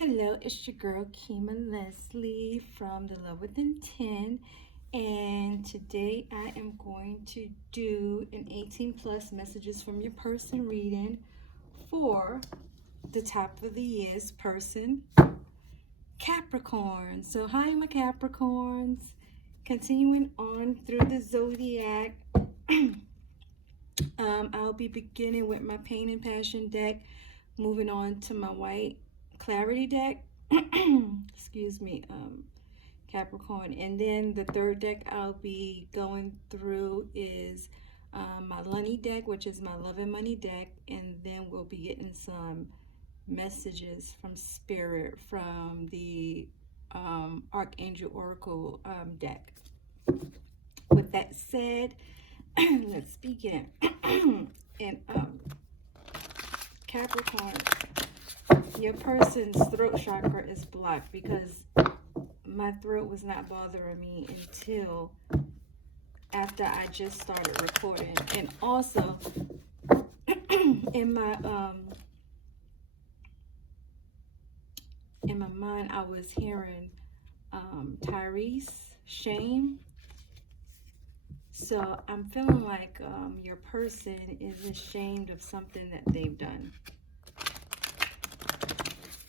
Hello, it's your girl Kima Leslie from The Love Within 10, and today I am going to do an 18 plus messages from your person reading for the top of the year's person, Capricorn. So hi my Capricorns, continuing on through the zodiac. I'll be beginning with my Pain and Passion deck, moving on to my White Clarity deck. Excuse me, Capricorn. And then the third deck I'll be going through is my Money deck, which is my Love and Money deck. And then we'll be getting some messages from Spirit from the Archangel Oracle deck. With that said, let's begin. And Capricorn, your person's throat chakra is blocked because my throat was not bothering me until after I just started recording. And also in my mind I was hearing Tyrese shame. So I'm feeling like your person is ashamed of something that they've done.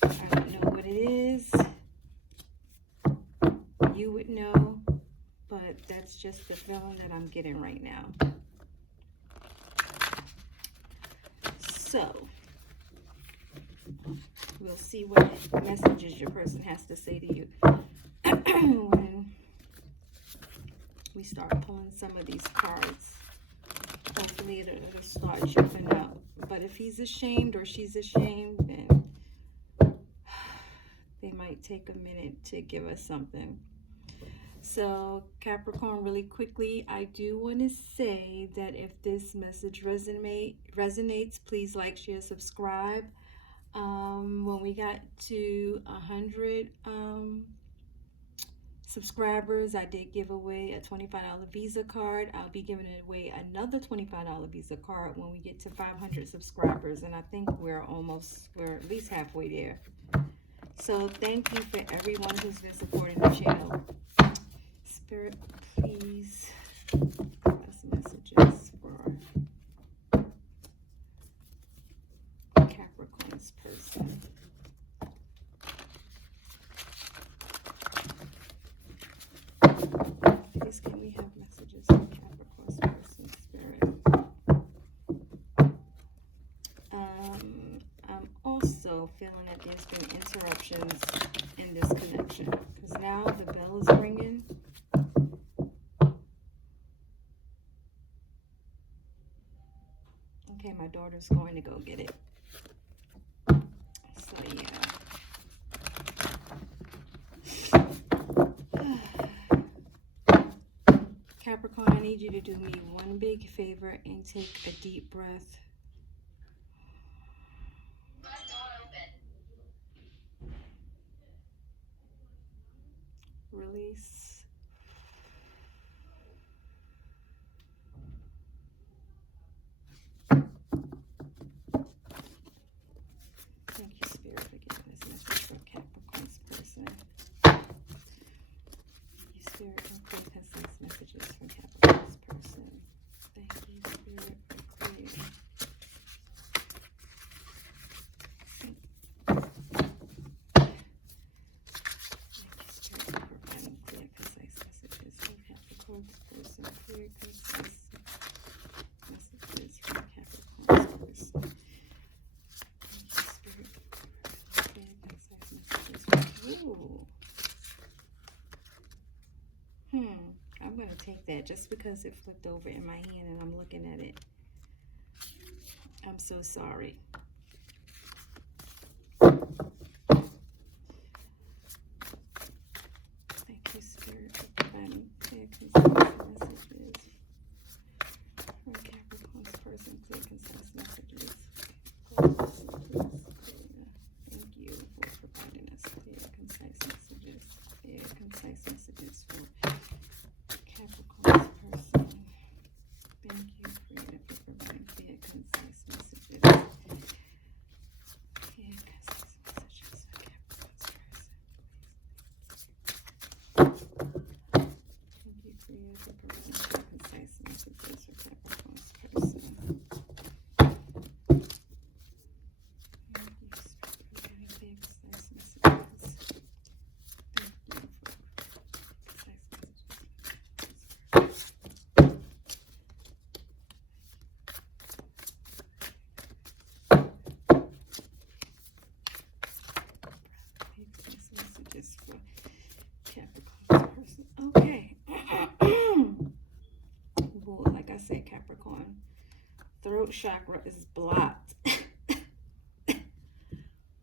I don't know what it is. You would know, but that's just the feeling that I'm getting right now. So we'll see what messages your person has to say to you when we start pulling some of these cards. Hopefully it'll start jumping out. But if he's ashamed or she's ashamed, then they might take a minute to give us something. So Capricorn, really quickly, I do want to say that if this message resonates, please like, share, subscribe. When we got to 100 subscribers, I did give away a $25 Visa card. I'll be giving away another $25 Visa card when we get to 500 subscribers, and I think we're at least halfway there. So thank you for everyone who's been supporting the channel. Spirit, please give us messages for Capricorn's person. Please, can we have messages for Capricorn's person, Spirit? I'm also feeling that there's been interruptions in this connection because now the bell is ringing. Okay, my daughter's going to go get it. So yeah. Capricorn, I need you to do me one big favor and take a deep breath. Release. Thank you, Spirit, for giving this message for Capricorn's person. You, Spirit, and clear concise messages from Capricorn's person. Thank you, Spirit, for clear. I'm going to take that just because it flipped over in my hand and I'm looking at it. I'm so sorry. Thank you, Spirit, for providing clear, concise messages from Capricorn's person. Clear, concise messages. Thank you for providing us clear, concise messages. Clear, concise messages for Capricorn's person. Thank you, Creator, for providing clear, concise messages. throat chakra is blocked.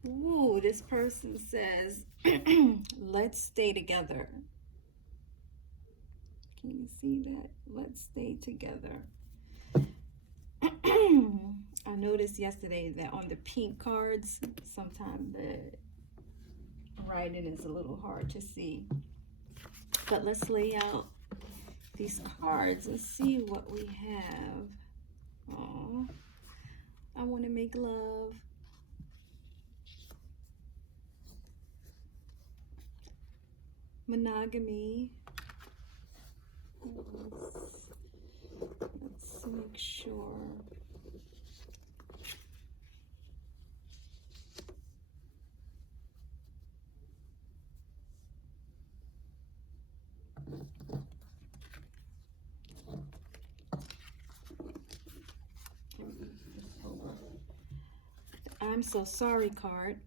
Ooh, this person says, let's stay together. Can you see that? Let's stay together. I noticed yesterday that on the pink cards, sometimes the writing is a little hard to see. But let's lay out these cards and see what we have. Oh, I want to make love. Monogamy. Let's make sure. I'm so sorry card.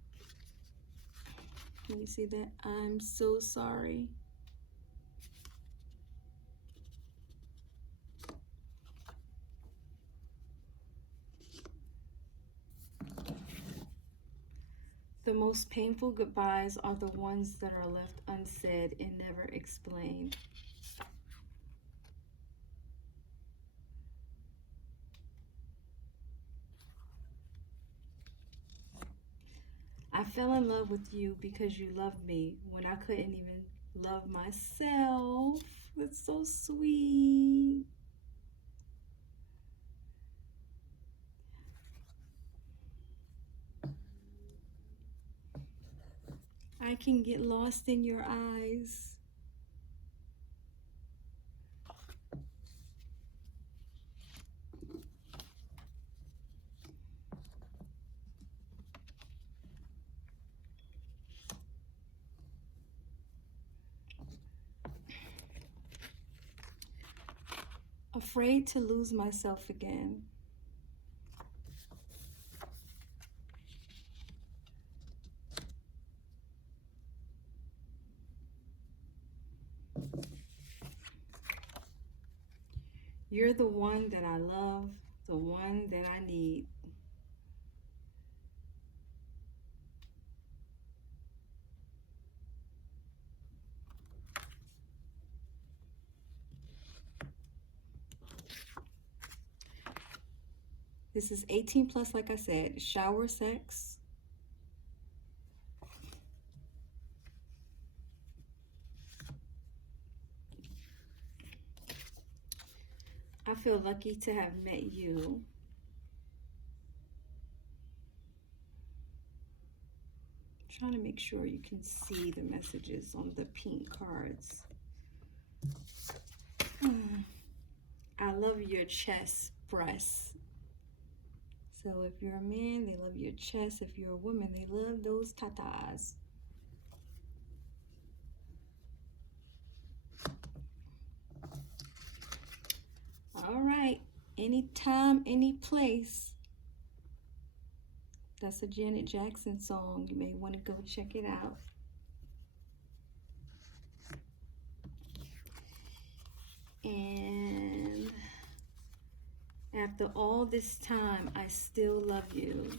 Can you see that? I'm so sorry. The most painful goodbyes are the ones that are left unsaid and never explained. I fell in love with you because you loved me when I couldn't even love myself. That's so sweet. I can get lost in your eyes. Afraid to lose myself again. You're the one that I love, the one that I need. This is 18 plus, like I said, shower sex. I feel lucky to have met you. I'm trying to make sure you can see the messages on the pink cards. I love your chest, breasts. So if you're a man, they love your chest. If you're a woman, they love those tatas. All right, anytime, any place. That's a Janet Jackson song. You may want to go check it out. And after all this time, I still love you.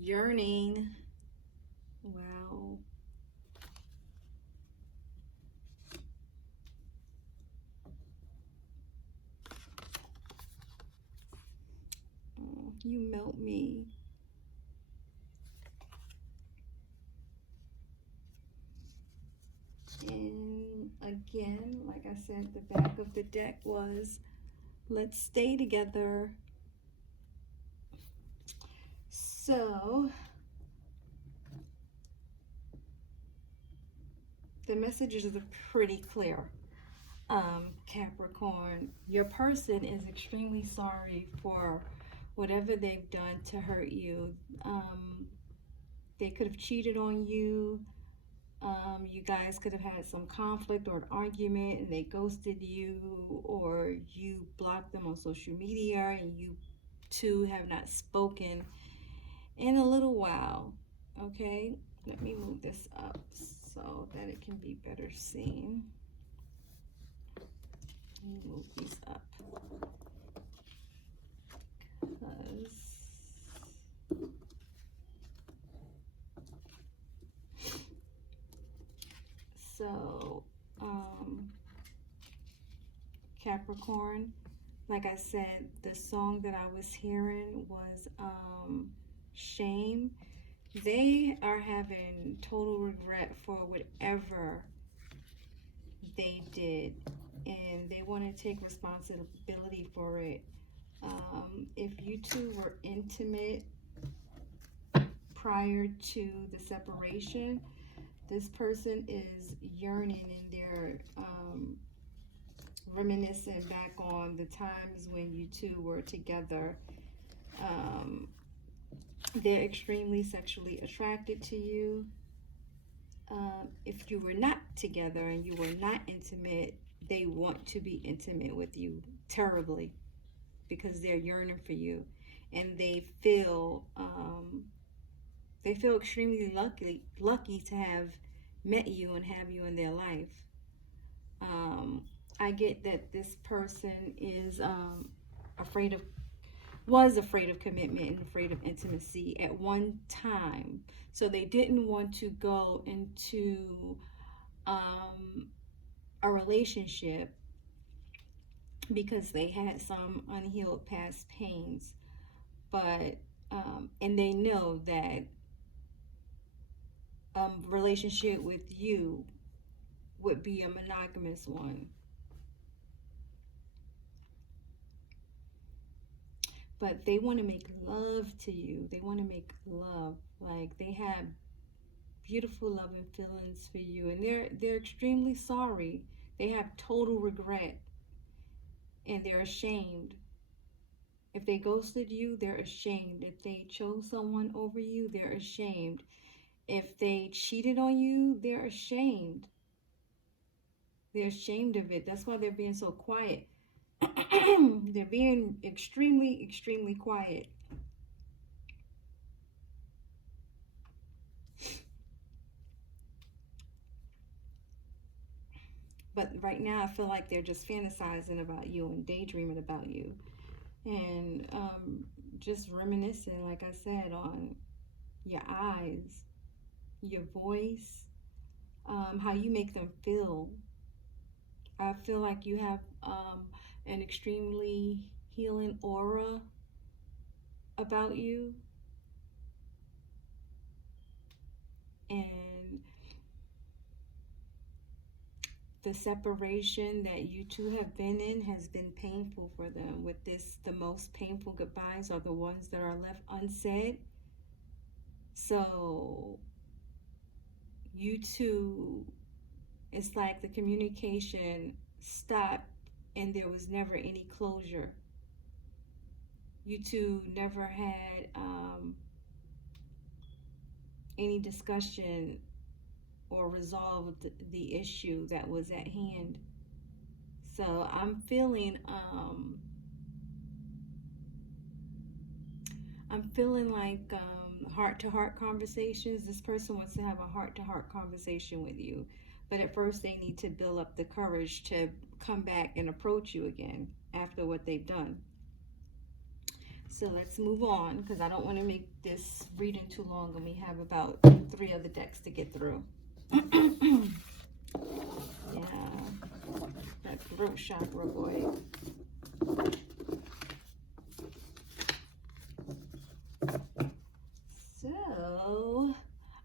Yearning. Wow. Oh, you melt me. And again, like I said, the back of the deck was, let's stay together. So the messages are pretty clear. Capricorn, your person is extremely sorry for whatever they've done to hurt you. They could have cheated on you. You guys could have had some conflict or an argument and they ghosted you, or you blocked them on social media and you two have not spoken in a little while. Okay, let me move this up so that it can be better seen. Let me move these up because so Capricorn, like I said, the song that I was hearing was Shame. They are having total regret for whatever they did, and they want to take responsibility for it. If you two were intimate prior to the separation, this person is yearning and they're reminiscing back on the times when you two were together. They're extremely sexually attracted to you. If you were not together and you were not intimate, they want to be intimate with you terribly because they're yearning for you, and they feel extremely lucky to have met you and have you in their life. I get that this person is afraid of was afraid of commitment and afraid of intimacy at one time. So they didn't want to go into a relationship because they had some unhealed past pains. But, and they know that a relationship with you would be a monogamous one. But they want to make love to you. They want to make love. Like, they have beautiful love and feelings for you, and they're extremely sorry. They have total regret, and they're ashamed. If they ghosted you, they're ashamed. If they chose someone over you, they're ashamed. If they cheated on you, they're ashamed. They're ashamed of it. That's why they're being so quiet. They're being extremely, extremely quiet. But right now, I feel like they're just fantasizing about you and daydreaming about you. And just reminiscing, like I said, on your eyes, your voice, how you make them feel. I feel like you have an extremely healing aura about you. And the separation that you two have been in has been painful for them. With this, the most painful goodbyes are the ones that are left unsaid. So you two, it's like the communication stopped and there was never any closure. You two never had any discussion or resolved the issue that was at hand. So I'm feeling like heart-to-heart conversations. This person wants to have a heart-to-heart conversation with you, but at first they need to build up the courage to come back and approach you again after what they've done. So let's move on, because I don't want to make this reading too long, and we have about 3 other decks to get through. Yeah, that throat chakra, boy. So,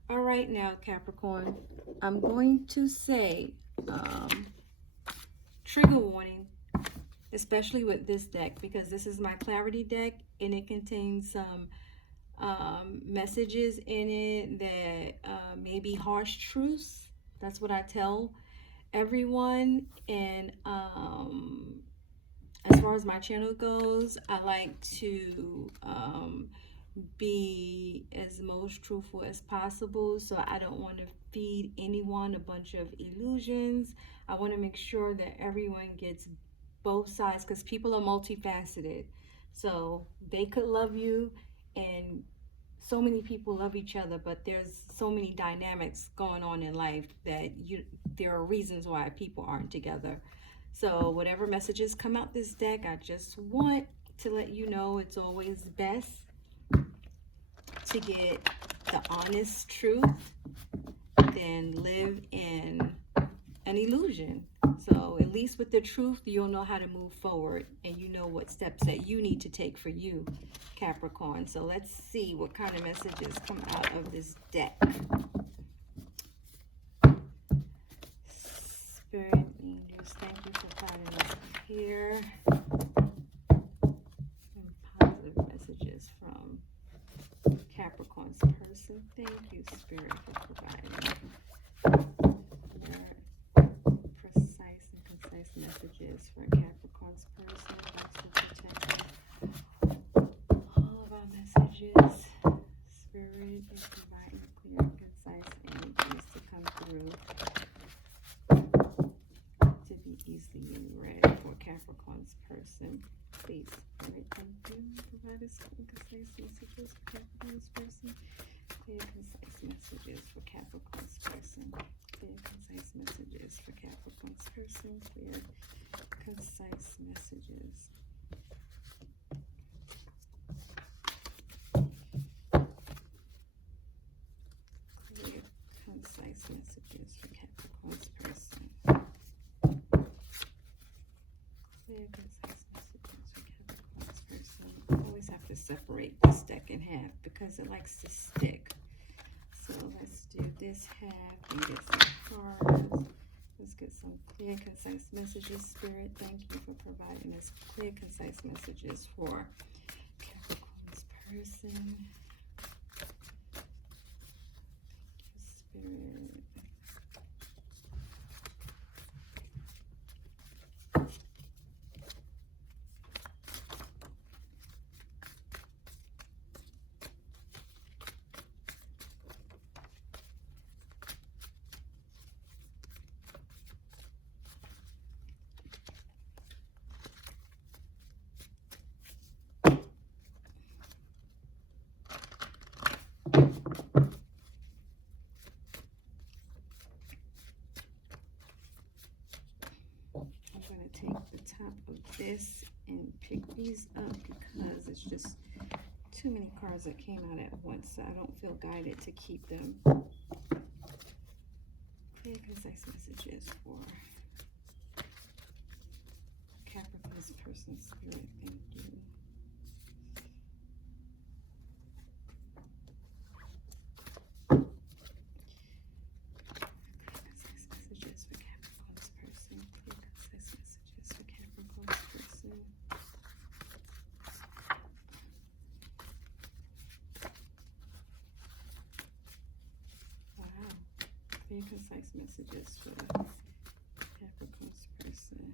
all right now, Capricorn, I'm going to say trigger warning, especially with this deck, because this is my clarity deck and it contains some messages in it that may be harsh truths. That's what I tell everyone. And as far as my channel goes, I like to be as most truthful as possible. So I don't want to feed anyone a bunch of illusions. I want to make sure that everyone gets both sides, because people are multifaceted. So they could love you and so many people love each other, but there's so many dynamics going on in life that there are reasons why people aren't together. So whatever messages come out this deck, I just want to let you know it's always best to get the honest truth than live in an illusion. So at least with the truth, you'll know how to move forward, and you know what steps that you need to take for you, Capricorn. So let's see what kind of messages come out of this deck. Spirit angels, thank you for finding us here. And positive messages from Capricorn's person. Thank you, Spirit, for providing precise and concise messages for Capricorn's person. Thanks for protecting all of our messages. Spirit is providing clear and concise energies to come through, to be easily read for Capricorn's person. Please, Spirit, thank you. Provide us clear and concise messages for Capricorn's person. Clear, concise messages for Capricorn's person. Clear, concise messages for Capricorn's person. Clear, concise messages. Clear, concise messages for Capricorn's person. Clear, concise messages for Capricorn's person. I always have to separate this deck in half because it likes to stick. So let's do this half and get some cards. Let's get some clear, concise messages. Spirit, thank you for providing us clear, concise messages for Capricorn's person. Thank you, Spirit. I'm going to take the top of this and pick these up because it's just too many cards that came out at once, so I don't feel guided to keep them. Clear, concise messages for Capricorn's person. Spirit, thank you. Clear, concise messages for Capricorn's person.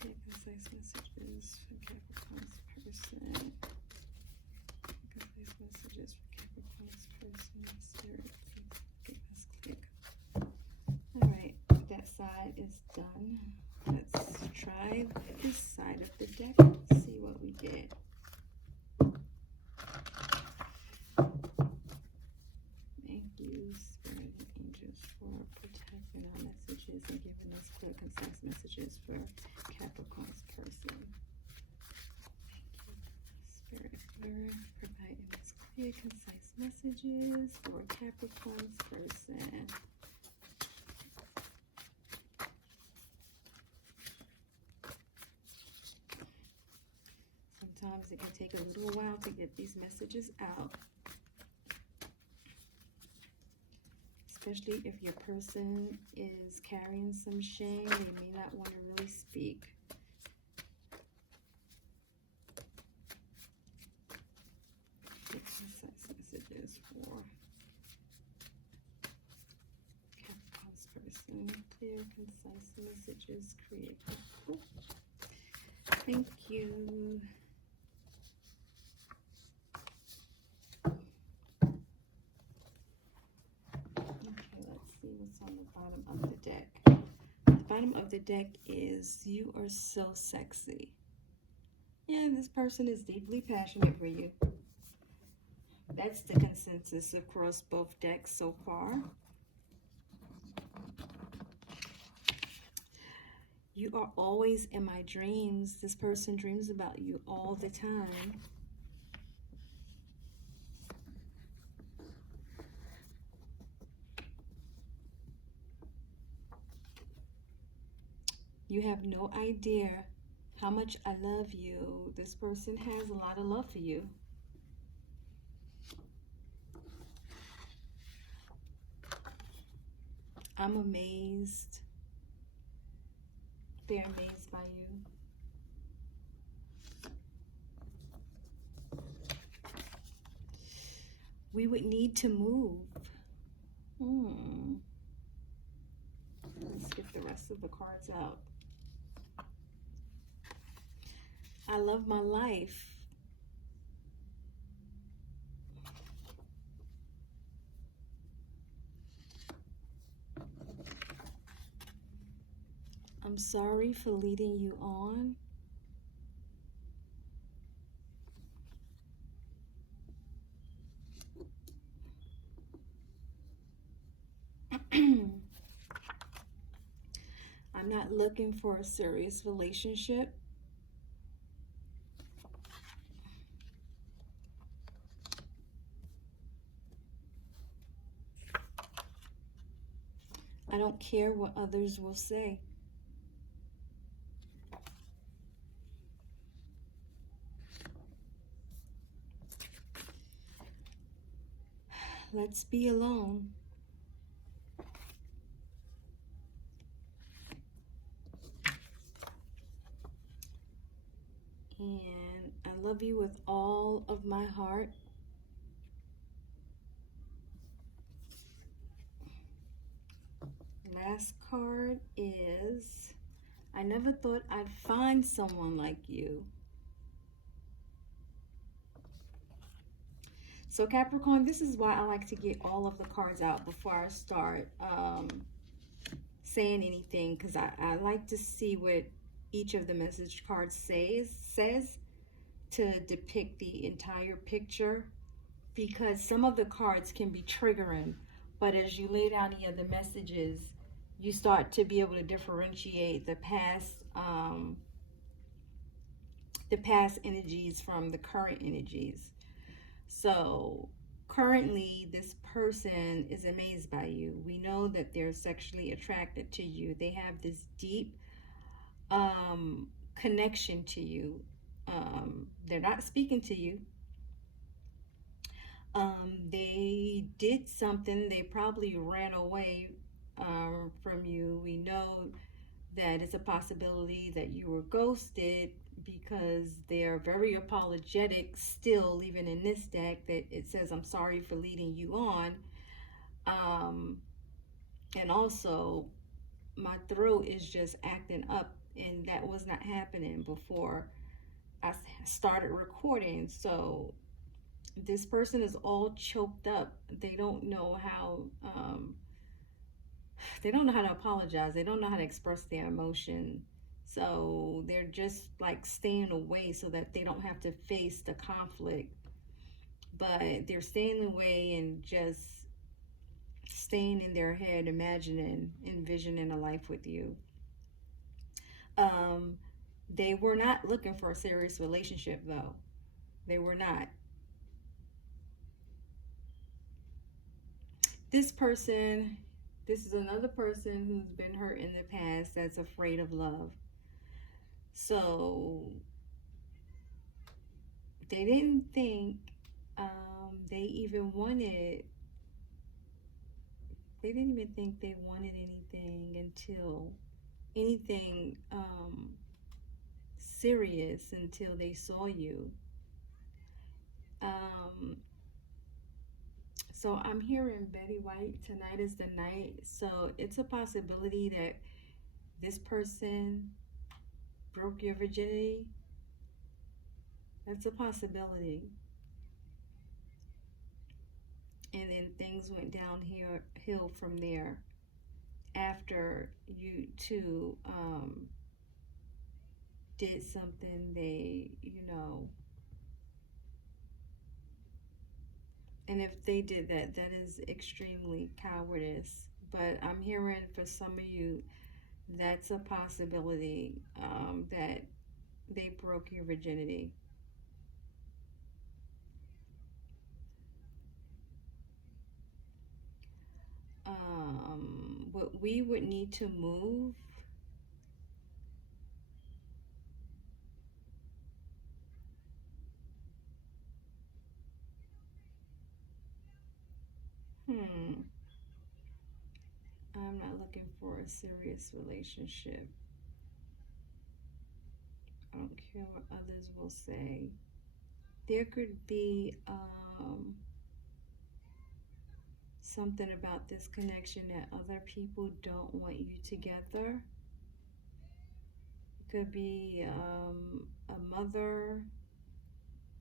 Clear, concise messages for Capricorn's person. Concise messages for Capricorn's person. Spirit, please give us clear. Alright, that side is done. Let's try this side of the deck and see what we get. Spirit and angels for protecting our messages and giving us clear, concise messages for Capricorn's person. Thank you, Spirit, for providing us clear, concise messages for Capricorn's person. Sometimes it can take a little while to get these messages out. Especially if your person is carrying some shame, they may not want to really speak. Concise messages for Capricorn's person. Clear, concise messages. Create. Thank you. What's on the bottom of the deck? The bottom of the deck is you are so sexy. Yeah, this person is deeply passionate for you. That's the consensus across both decks so far. You are always in my dreams. This person dreams about you all the time. You have no idea how much I love you. This person has a lot of love for you. I'm amazed. They're amazed by you. We would need to move. Let's get the rest of the cards out. I love my life. I'm sorry for leading you on. I'm not looking for a serious relationship. I don't care what others will say. Let's be alone. And I love you with all of my heart. Last card is, I never thought I'd find someone like you. So Capricorn, this is why I like to get all of the cards out before I start saying anything, because I like to see what each of the message cards says to depict the entire picture, because some of the cards can be triggering, but as you lay down the other messages, you start to be able to differentiate the past energies from the current energies. So currently this person is amazed by you. We know that they're sexually attracted to you. They have this deep connection to you. They're not speaking to you. They did something. They probably ran away from you. We know that it's a possibility that you were ghosted, because they're very apologetic still, even in this deck, that it says, I'm sorry for leading you on. And also, my throat is just acting up, and that was not happening before I started recording. So this person is all choked up. They don't know how to apologize. They don't know how to express their emotion. So they're just like staying away so that they don't have to face the conflict. But they're staying away and just staying in their head, envisioning a life with you. They were not looking for a serious relationship, though. They were not. This is another person who's been hurt in the past that's afraid of love. So they didn't think they didn't even think they wanted anything serious until they saw you. So I'm hearing Betty White, tonight is the night. So it's a possibility that this person broke your virginity. That's a possibility. And then things went downhill from there after you two did something they, you know, and if they did that, that is extremely cowardice. But I'm hearing for some of you, that's a possibility, that they broke your virginity. What we would need to move, I'm not looking for a serious relationship. I don't care what others will say. There could be something about this connection that other people don't want you together. It could be a mother.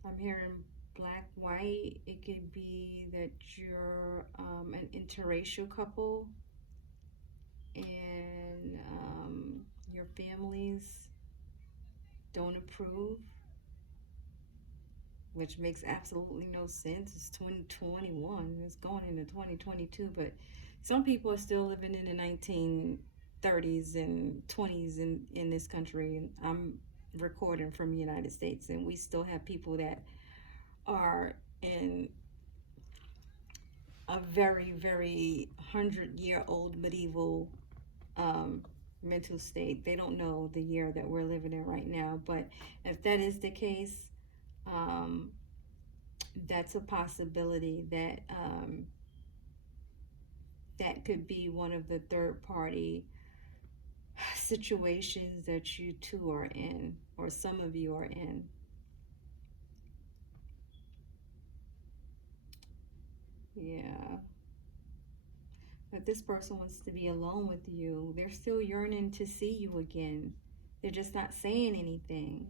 I'm hearing black, white. It could be that you're an interracial couple and your families don't approve, which makes absolutely no sense. It's 2021, it's going into 2022, but some people are still living in the 1930s and 20s in this country. And I'm recording from the United States, and we still have people that are in a very, very 100-year-old medieval mental state. They don't know the year that we're living in right now, but if that is the case, that's a possibility that that could be one of the third party situations that you two are in, or some of you are in. Yeah. But this person wants to be alone with you. They're still yearning to see you again. They're just not saying anything.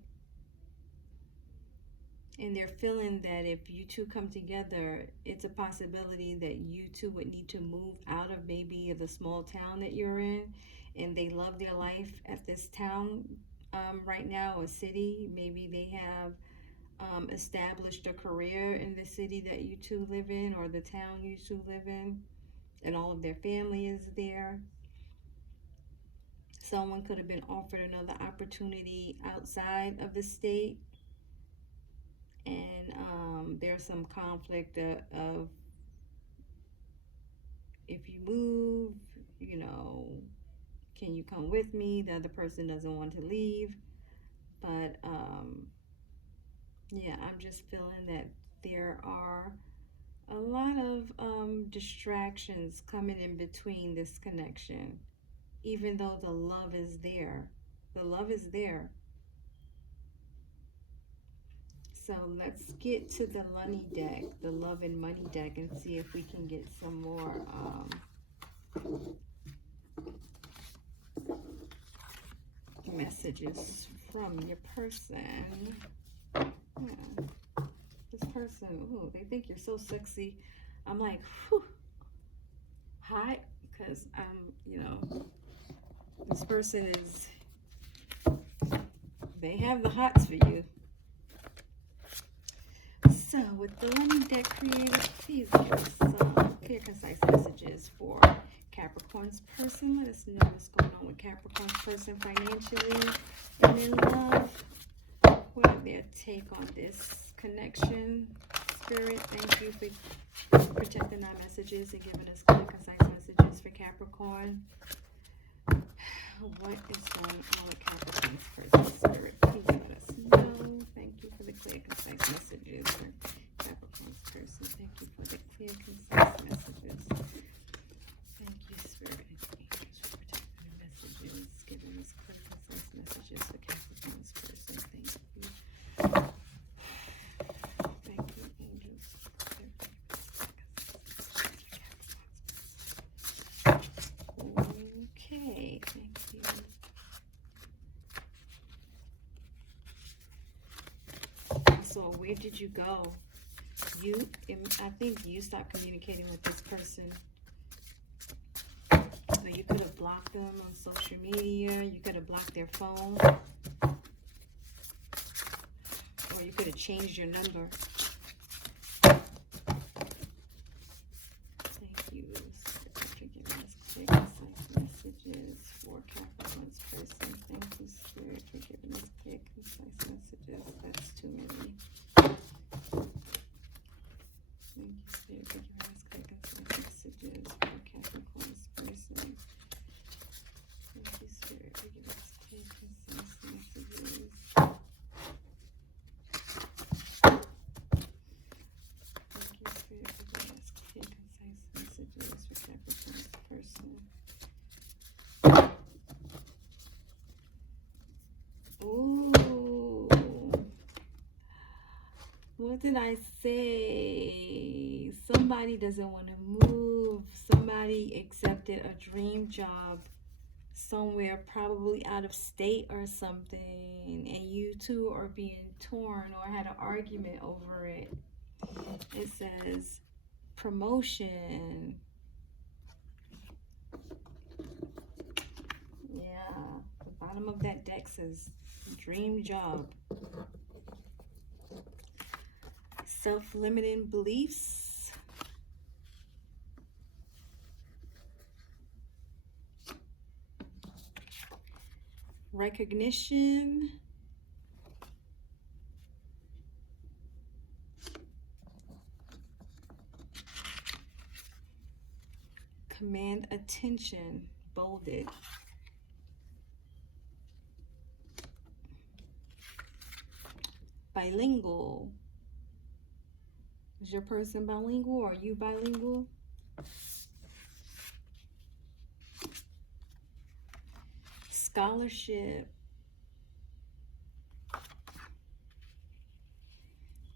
And they're feeling that if you two come together, it's a possibility that you two would need to move out of maybe the small town that you're in. And they love their life at this town right now, or city. Maybe they have established a career in the city that you two live in, or the town you two live in, and all of their family is there. Someone could have been offered another opportunity outside of the state, and there's some conflict of if you move, you know, can you come with me? The other person doesn't want to leave, but yeah, I'm just feeling that there are a lot of distractions coming in between this connection, even though the love is there. The love is there. So let's get to the money deck, the love and money deck, and see if we can get some more messages from your person. Yeah. This person, ooh, they think you're so sexy. I'm like, whew, hot, because you know, this person is, they have the hots for you. So with the money deck created, please give us some clear, concise messages for Capricorn's person. Let us know what's going on with Capricorn's person financially and in love. What are their take on this connection? Spirit, thank you for protecting our messages and giving us clear, concise messages for Capricorn. What is going on with Capricorn's person? Spirit, please let us know. Thank you for the clear, concise messages for Capricorn's person. Thank you for the clear, concise messages. Thank you, Spirit and angels, for protecting the messages, giving us clear, concise messages for Capricorn's person. Thank you. Thank you, angels. Okay, thank you. So where did you go? I think you stopped communicating with this person. So you could have blocked them on social media. You could have blocked their phone. could have changed your number. Thank you for giving us clear, concise messages for Capricorn's person. Thank you, Spirit, for giving us clear, concise messages. That's too many. Thank you, Spirit, for giving us clear, concise messages for Capricorn's person. Thank you, Spirit, for giving us clear, concise messages. Thank you, Spirit, for giving us clear, concise messages for Capricorn's person. Ooh. What did I say? Somebody doesn't want to move. Somebody accepted a dream job somewhere, probably out of state or something, and you two are being torn or had an argument over it. It says promotion. Yeah, the bottom of that deck says dream job. Self-limiting beliefs. Recognition. Command attention, bolded. Bilingual. Is your person bilingual or are you bilingual? Scholarship.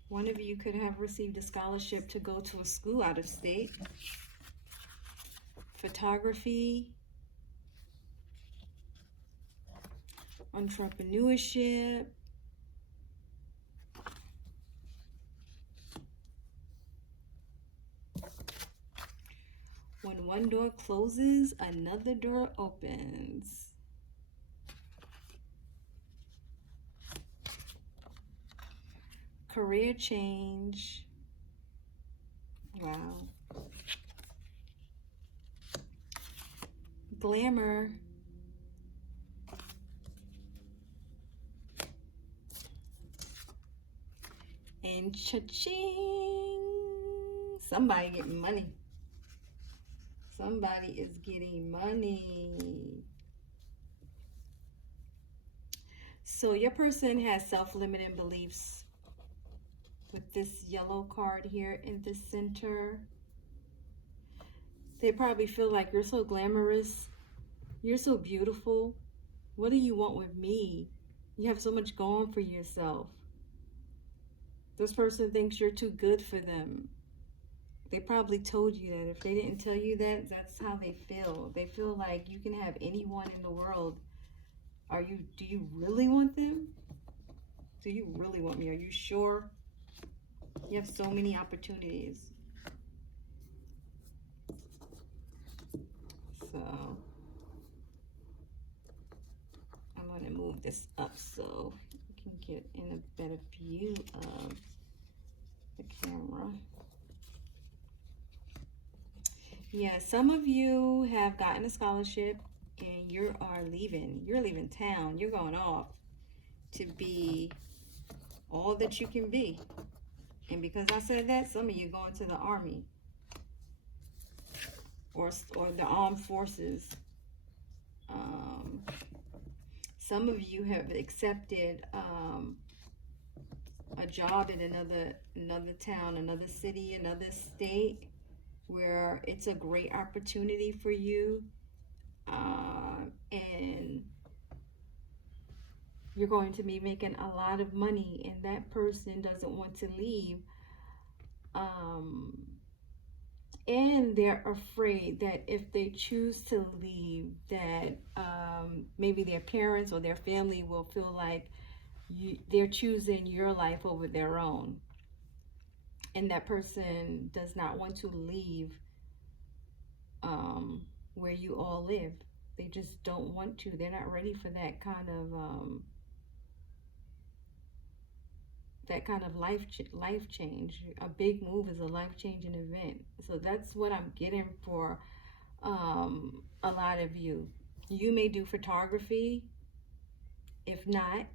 One of you could have received a scholarship to go to a school out of state. Photography. Entrepreneurship. When one door closes, another door opens. Career change. Wow. Glamour. And cha-ching. Somebody getting money. Somebody is getting money. So your person has self-limiting beliefs with this yellow card here in the center. They probably feel like you're so glamorous. You're so beautiful. What do you want with me? You have so much going for yourself. This person thinks you're too good for them. They probably told you that. If they didn't tell you that, that's how they feel. They feel like you can have anyone in the world. Do you really want them? Do you really want me? Are you sure? You have so many opportunities. So I'm going to move this up so you can get in a better view of the camera. Yeah, some of you have gotten a scholarship and you are leaving. You're leaving town. You're going off to be all that you can be. And because I said that, some of you going to the army or the armed forces. Some of you have accepted a job in another town, another city, another state, where it's a great opportunity for you, and you're going to be making a lot of money, and that person doesn't want to leave, and they're afraid that if they choose to leave, that maybe their parents or their family will feel like they're choosing your life over their own, and that person does not want to leave where you all live. They just don't want to. They're not ready for that kind of that kind of life change. A big move is a life-changing event. So that's what I'm getting for a lot of you. You may do photography. If not,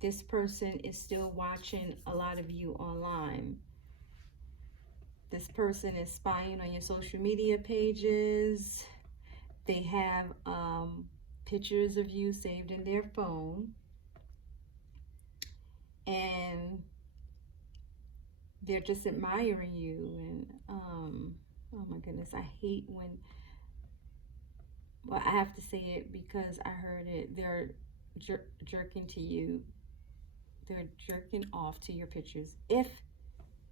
this person is still watching a lot of you online. This person is spying on your social media pages. They have pictures of you saved in their phone. And they're just admiring you. And oh my goodness, I hate when, well, I have to say it because I heard it. They're jerking to you. They're jerking off to your pictures. If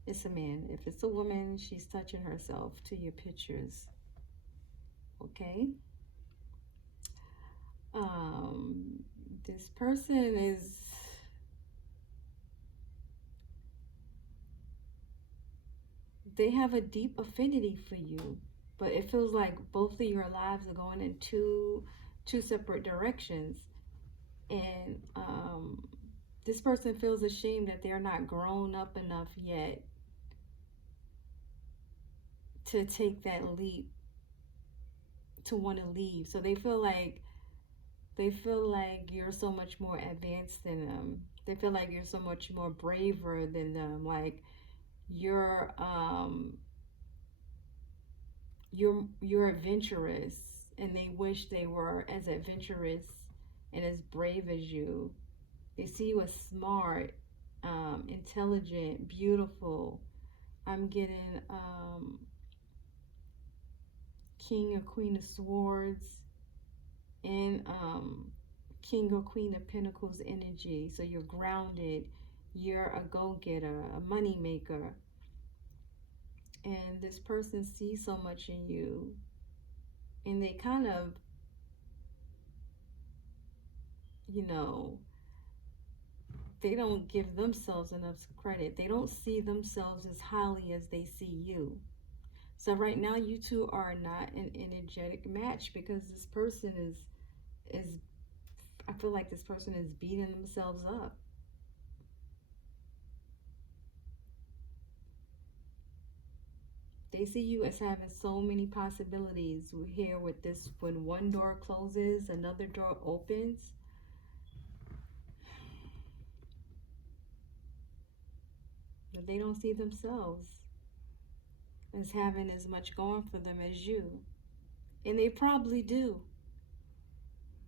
it's a man, if it's a woman, she's touching herself to your pictures. Okay? This person is, they have a deep affinity for you, but it feels like both of your lives are going in two separate directions. And this person feels ashamed that they're not grown up enough yet to take that leap, to want to leave. So they feel like you're so much more advanced than them. They feel like you're so much more braver than them. Like you're adventurous, and they wish they were as adventurous and as brave as you. They see you as smart, intelligent, beautiful. I'm getting King or Queen of Swords and King or Queen of Pentacles energy. So you're grounded. You're a go-getter, a money maker. And this person sees so much in you. And they kind of, you know, they don't give themselves enough credit. They don't see themselves as highly as they see you. So right now, you two are not an energetic match because this person is I feel like this person is beating themselves up. They see you as having so many possibilities. We're here with this, when one door closes, another door opens. But they don't see themselves as having as much going for them as you. And they probably do.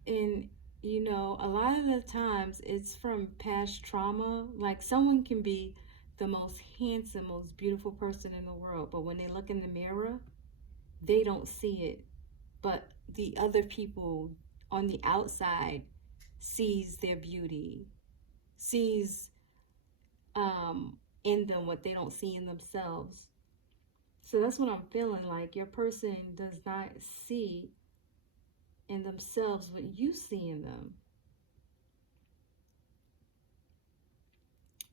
And, you know, a lot of the times it's from past trauma. Like someone can be the most handsome, most beautiful person in the world, but when they look in the mirror, they don't see it. But the other people on the outside sees their beauty, sees in them what they don't see in themselves. So that's what I'm feeling like. Your person does not see in themselves what you see in them.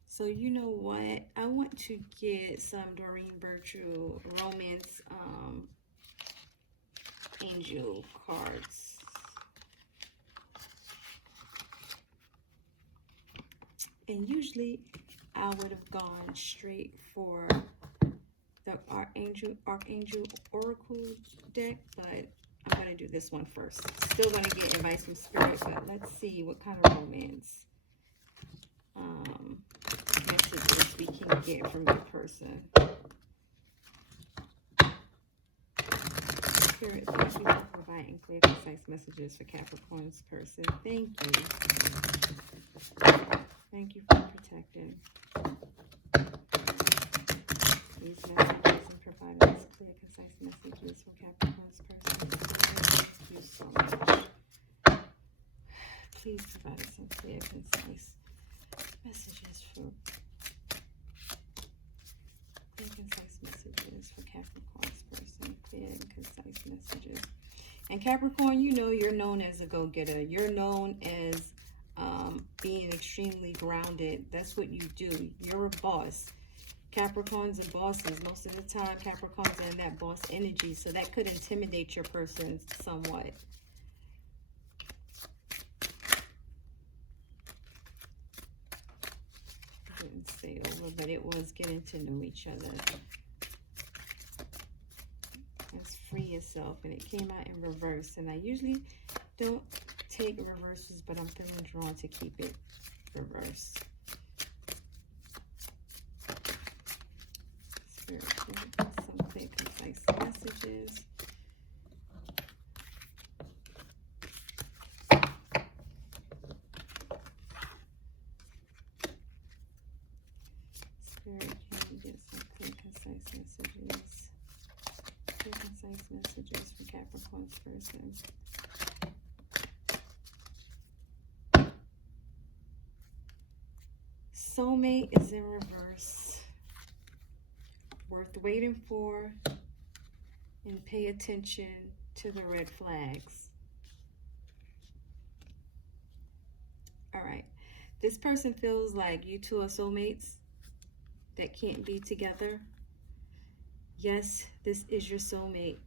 So you know what? I want to get some Doreen Virtue romance angel cards. And usually I would have gone straight for the Archangel Oracle deck, but I'm going to do this one first. Still going to get advice from Spirit, but let's see what kind of romance messages we can get from your person. Spirit, thank you for providing clear, concise messages for Capricorn's person. Thank you. Thank you for protecting these messages and providing us clear, concise messages for Capricorn's person. Thank you so much. Please provide us some clear, concise messages for Capricorn's person. Clear and concise messages. And Capricorn, you know you're known as a go-getter. You're known as being extremely grounded. That's what you do. You're a boss. Capricorns are bosses. Most of the time, Capricorns are in that boss energy. So that could intimidate your person somewhat. didn't say over, but it was getting to know each other. It's free yourself, and it came out in reverse. And I usually don't take reverses, but I'm feeling drawn to keep it reverse. Spiritual, some clear, concise messages. Spirit, can you get some clear, concise messages? Clear, concise messages for Capricorn's person. Soulmate is in reverse. Worth waiting for, and pay attention to the red flags. All right. This person feels like you two are soulmates that can't be together. Yes, this is your soulmate.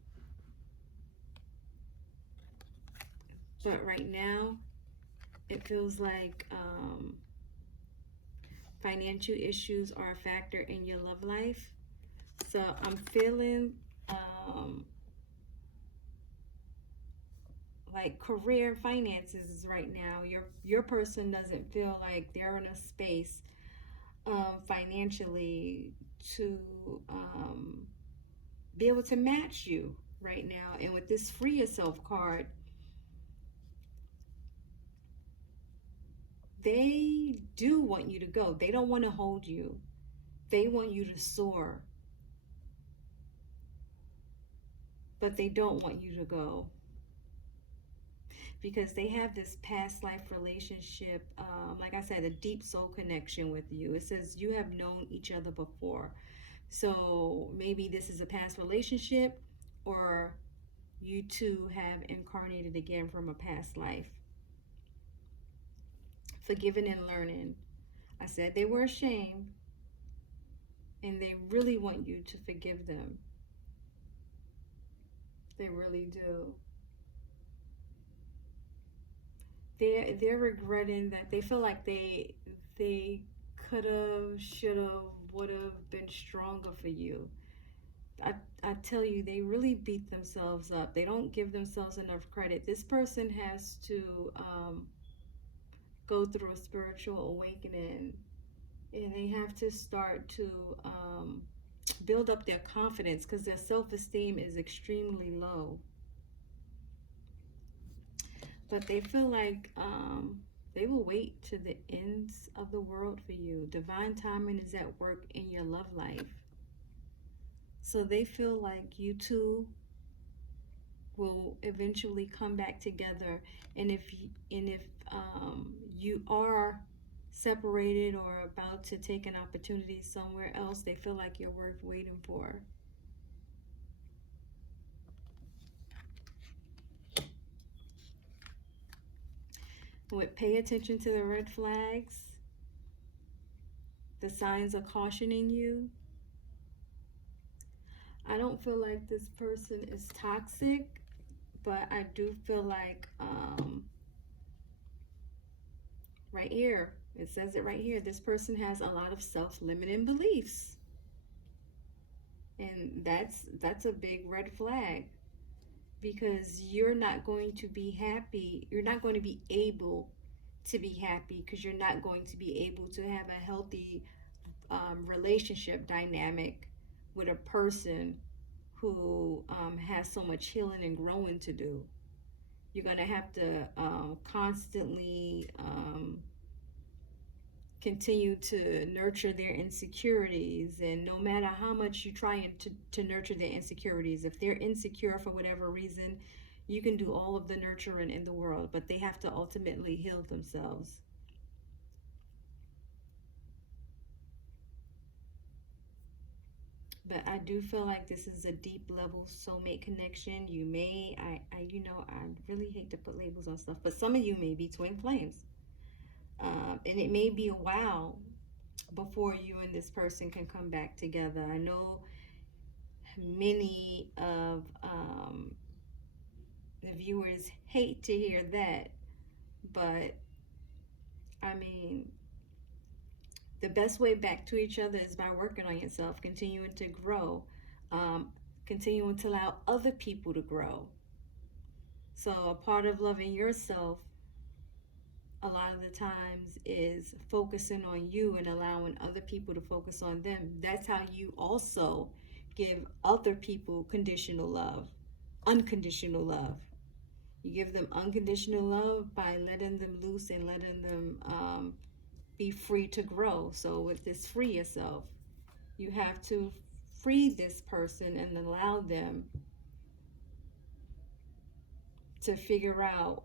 But right now, it feels like financial issues are a factor in your love life. So I'm feeling like career and finances right now. Your person doesn't feel like they're in a space financially to be able to match you right now. And with this free yourself card, they do want you to go. They don't want to hold you. They want you to soar. But they don't want you to go. Because they have this past life relationship, like I said, a deep soul connection with you. It says you have known each other before. So maybe this is a past relationship, or you two have incarnated again from a past life. Forgiving and learning. I said they were ashamed, and they really want you to forgive them. They really do. They're regretting that. They feel like they could have, should have, would have been stronger for you. I tell you, they really beat themselves up. They don't give themselves enough credit. This person has to go through a spiritual awakening, and they have to start to build up their confidence, because their self-esteem is extremely low. But they feel like they will wait to the ends of the world for you. Divine timing is at work in your love life. So they feel like you two will eventually come back together. And if you are separated or about to take an opportunity somewhere else, they feel like you're worth waiting for. Would pay attention to the red flags. The signs are cautioning you. I don't feel like this person is toxic, but I do feel like right here, it says it right here, this person has a lot of self-limiting beliefs. And that's a big red flag, because you're not going to be happy. You're not going to be able to be happy, because you're not going to be able to have a healthy relationship dynamic with a person who has so much healing and growing to do. You're going to have to constantly continue to nurture their insecurities, and no matter how much you try to nurture their insecurities, if they're insecure for whatever reason, you can do all of the nurturing in the world, but they have to ultimately heal themselves. But I do feel like this is a deep level soulmate connection. You may, I really hate to put labels on stuff, but some of you may be twin flames. And it may be a while before you and this person can come back together. I know many of the viewers hate to hear that, but I mean, The best way back to each other is by working on yourself, continuing to grow, continuing to allow other people to grow. So a part of loving yourself a lot of the times is focusing on you and allowing other people to focus on them. That's how you also give other people conditional love, unconditional love. You give them unconditional love by letting them loose and letting them be free to grow. So with this free yourself, you have to free this person and allow them to figure out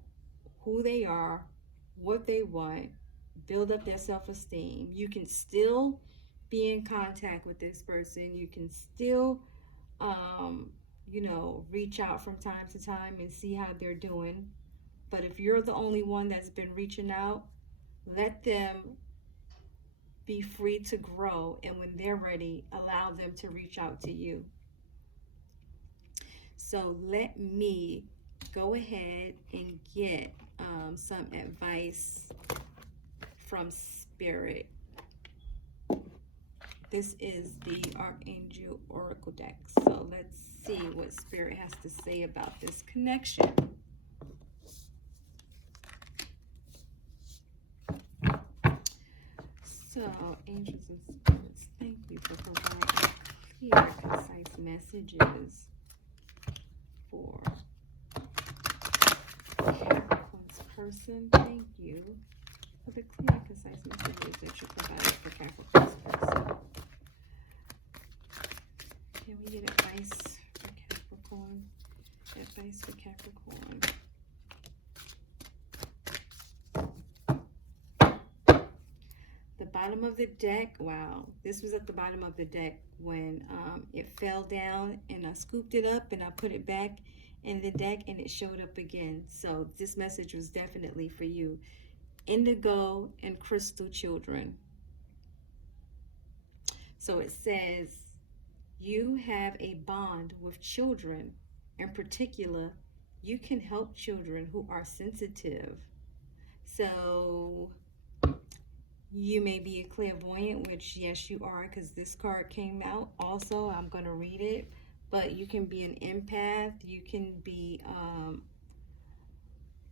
who they are, what they want, build up their self-esteem. You can still be in contact with this person. You can still, reach out from time to time and see how they're doing. But if you're the only one that's been reaching out, let them be free to grow. And when they're ready, allow them to reach out to you. So let me go ahead and get some advice from Spirit. This is the Archangel Oracle deck. So let's see what Spirit has to say about this connection. So, angels and spirits, thank you for providing clear, concise messages for Capricorn's person. Thank you for the clear, concise messages that you provided for Capricorn's person. Can we get advice for Capricorn? Advice for Capricorn. The bottom of the deck, wow, this was at the bottom of the deck when it fell down, and I scooped it up and I put it back in the deck and it showed up again. So this message was definitely for you. Indigo and crystal children. So it says, you have a bond with children. In particular, you can help children who are sensitive. So you may be a clairvoyant, which yes you are, because this card came out also. I'm going to read it. But you can be an empath. You can be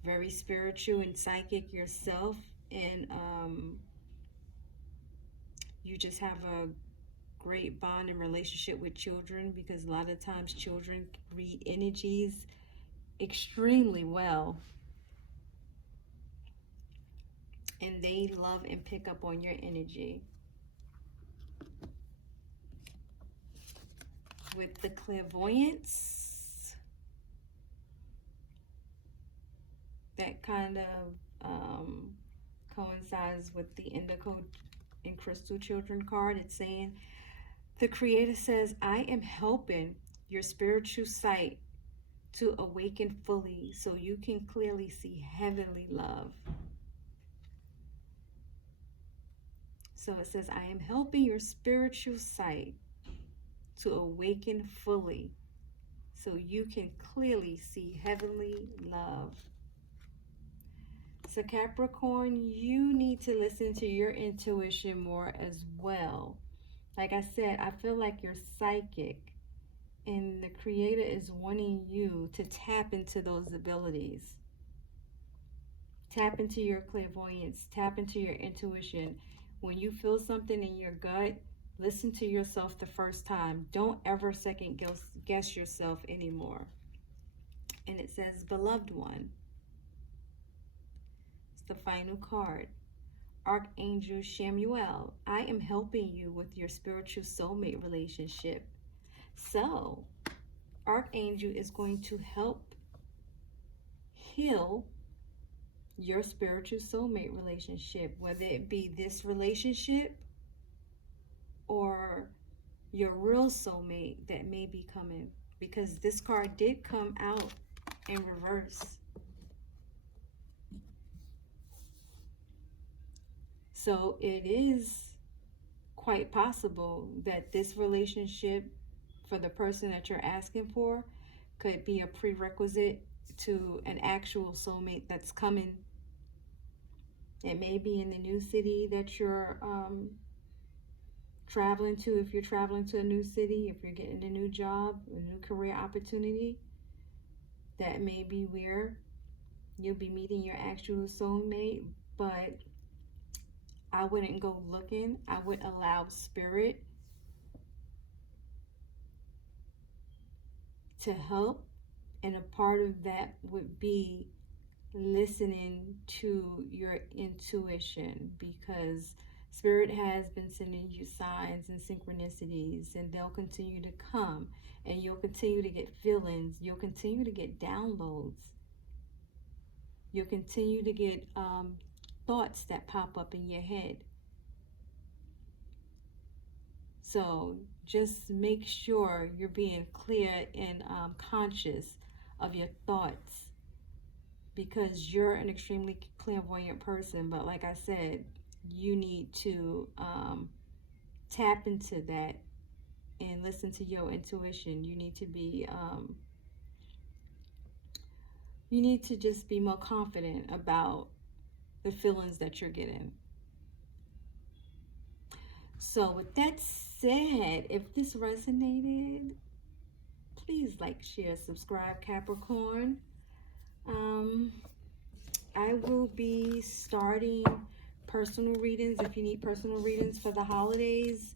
very spiritual and psychic yourself. And you just have a great bond and relationship with children, because a lot of times children read energies extremely well. And they love and pick up on your energy. With the clairvoyance, that kind of coincides with the indigo and crystal children card. It's saying, the Creator says, I am helping your spiritual sight to awaken fully so you can clearly see heavenly love. So it says, I am helping your spiritual sight to awaken fully so you can clearly see heavenly love. So Capricorn, you need to listen to your intuition more as well. Like I said, I feel like you're psychic, and the Creator is wanting you to tap into those abilities. Tap into your clairvoyance, tap into your intuition. When you feel something in your gut, listen to yourself the first time. Don't ever second guess yourself anymore. And it says, beloved one. It's the final card. Archangel Chamuel, I am helping you with your spiritual soulmate relationship. So, Archangel is going to help heal your spiritual soulmate relationship, whether it be this relationship or your real soulmate that may be coming, because this card did come out in reverse. So it is quite possible that this relationship for the person that you're asking for could be a prerequisite to an actual soulmate that's coming. It may be in the new city that you're traveling to, if you're traveling to a new city, if you're getting a new job, a new career opportunity, that may be where you'll be meeting your actual soulmate. But I wouldn't go looking. I would allow spirit to help, and a part of that would be listening to your intuition, because spirit has been sending you signs and synchronicities, and they'll continue to come, and you'll continue to get feelings, you'll continue to get downloads, you'll continue to get thoughts that pop up in your head. So just make sure you're being clear and conscious of your thoughts, because you're an extremely clairvoyant person. But like I said, you need to tap into that and listen to your intuition. You need to be you need to just be more confident about the feelings that you're getting. So with that said, if this resonated, please like, share, subscribe, Capricorn. I will be starting personal readings. If you need personal readings for the holidays,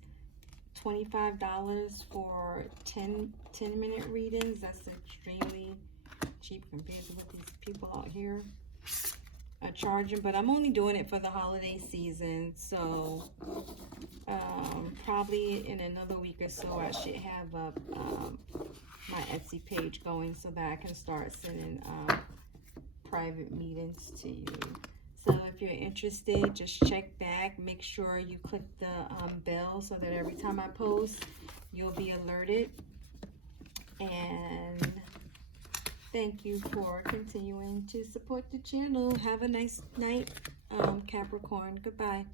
$25 for 10-minute readings. That's extremely cheap compared to what these people out here are charging. But I'm only doing it for the holiday season. So probably in another week or so, I should have up my Etsy page going so that I can start sending private meetings to you. So if you're interested, just check back. Make sure you click the bell so that every time I post, you'll be alerted. And thank you for continuing to support the channel. Have a nice night, Capricorn. Goodbye.